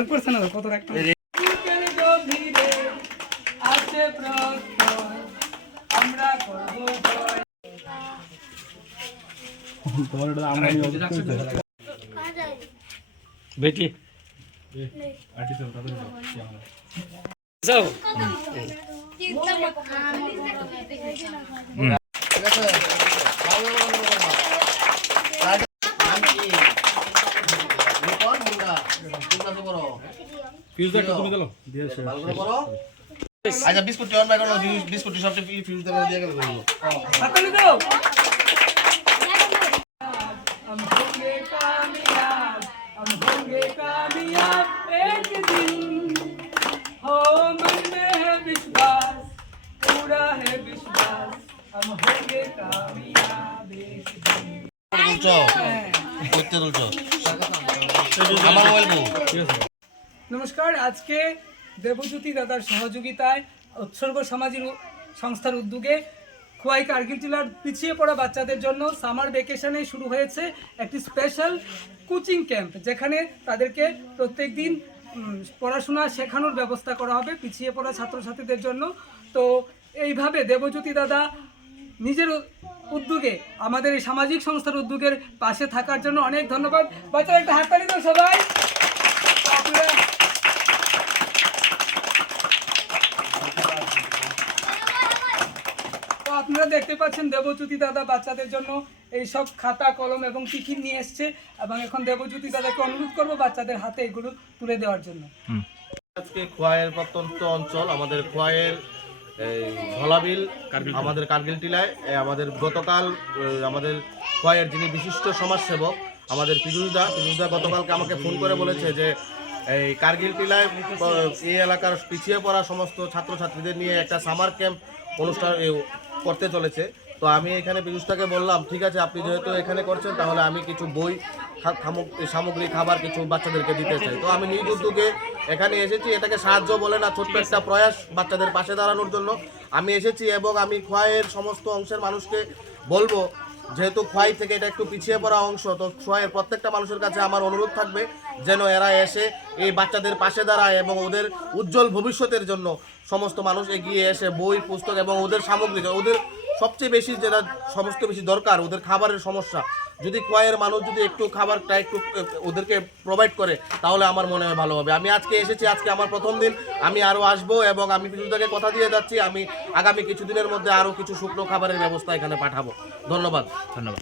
Help করছে না কত রাখতে তো কত একটা বুকের গভীরে আছে প্রত্যয়, আমরা করবো জয়। বেটি যাও আচ্ছা বিস্কুট টিয়ন বাই করো বিস্কুট সবচেয়ে ফিউজ দিয়ে দিয়ে গেল হাততালি দাও हम होंगे कामयाब हम होंगे कामयाब एक दिन हो मन में है विश्वास पूरा है विश्वास हम होंगे कामयाब एक दिन তুলছো করতে নমস্কার, আজকে দেবজ্যোতি দাদার সহযোগিতায় উৎসর্গ সমাজের সংস্থার উদ্যোগে খোয়াই কার্গিল জেলার পিছিয়ে পড়া বাচ্চাদের জন্য সামার ভ্যাকেশনে শুরু হয়েছে একটি স্পেশাল কোচিং ক্যাম্প যেখানে তাদেরকে প্রত্যেক দিন পড়াশোনা শেখানোর ব্যবস্থা করা হবে পিছিয়ে পড়া ছাত্রছাত্রীদের জন্য। তো এইভাবে দেবজ্যোতি দাদা নিজের উদ্যোগে, আমাদের এই সামাজিক সংস্থার উদ্যোগের পাশে থাকার জন্য অনেক ধন্যবাদ। বাচ্চারা, একটা হাততালি দাও সবাই। আপনারা দেখতে পাচ্ছেন দেবজ্যোতি দাদা বাচ্চাদের জন্য এই সব খাতা, কলম এবং টিফিন নিয়ে এসছে এবং এখন দেবজ্যোতি দাদাকে অনুরোধ করব বাচ্চাদের হাতে এগুলো তুলে দেওয়ার জন্য। আজকে খোয়াইয়ের প্রত্যন্ত অঞ্চল, আমাদের খোয়াইয়ের এই ধলাবিল আমাদের কার্গিল টিলায় আমাদের গতকাল আমাদের কয়ের যিনি বিশিষ্ট সমাজসেবক আমাদের পিজুসদা পিজুসদা গতকালকে আমাকে ফোন করে বলেছে যে এই কার্গিল টিলায় এই এলাকার পিছিয়ে পড়া সমস্ত ছাত্রছাত্রীদের নিয়ে একটা সামার ক্যাম্প অনুষ্ঠান করতে চলেছে। তো আমি এখানে পিজুসদাকে বললাম, ঠিক আছে, আপনি যেহেতু এখানে করছেন, তাহলে আমি কিছু বই সামগ্রী, খাবার কিছু বাচ্চাদেরকে দিতে চাই। তো আমি নিজ উদ্যোগে এখানে এসেছি, এটাকে সাহায্য বলে না, ছোট্ট একটা প্রয়াস বাচ্চাদের পাশে দাঁড়ানোর জন্য। আমি এসেছি এবং আমি খোয়াইয়ের সমস্ত অংশের মানুষকে বলব, যেহেতু খোয়াই থেকে এটা একটু পিছিয়ে পড়া অংশ, তো খোয়াইয়ের প্রত্যেকটা মানুষের কাছে আমার অনুরোধ থাকবে যেন এরা এসে এই বাচ্চাদের পাশে দাঁড়ায় এবং ওদের উজ্জ্বল ভবিষ্যতের জন্য সমস্ত মানুষ এগিয়ে এসে বই, পুস্তক এবং ওদের সামগ্রী, ওদের সবচেয়ে বেশি যেটা সমস্ত বেশি দরকার ওদের খাবারের সমস্যা। যদি কোয়ের মানুষ যদি একটু খাবারটা একটু ওদেরকে প্রোভাইড করে তাহলে আমার মনে হয় ভালো হবে। আমি আজকে এসেছি আজকে আমার প্রথম দিন আমি আরও আসব এবং আমি পিছুদাকে কথা দিয়ে যাচ্ছি আমি আগামী কিছুদিনের মধ্যে আরও কিছু শুকনো খাবারের ব্যবস্থা এখানে পাঠাবো। ধন্যবাদ। ধন্যবাদ।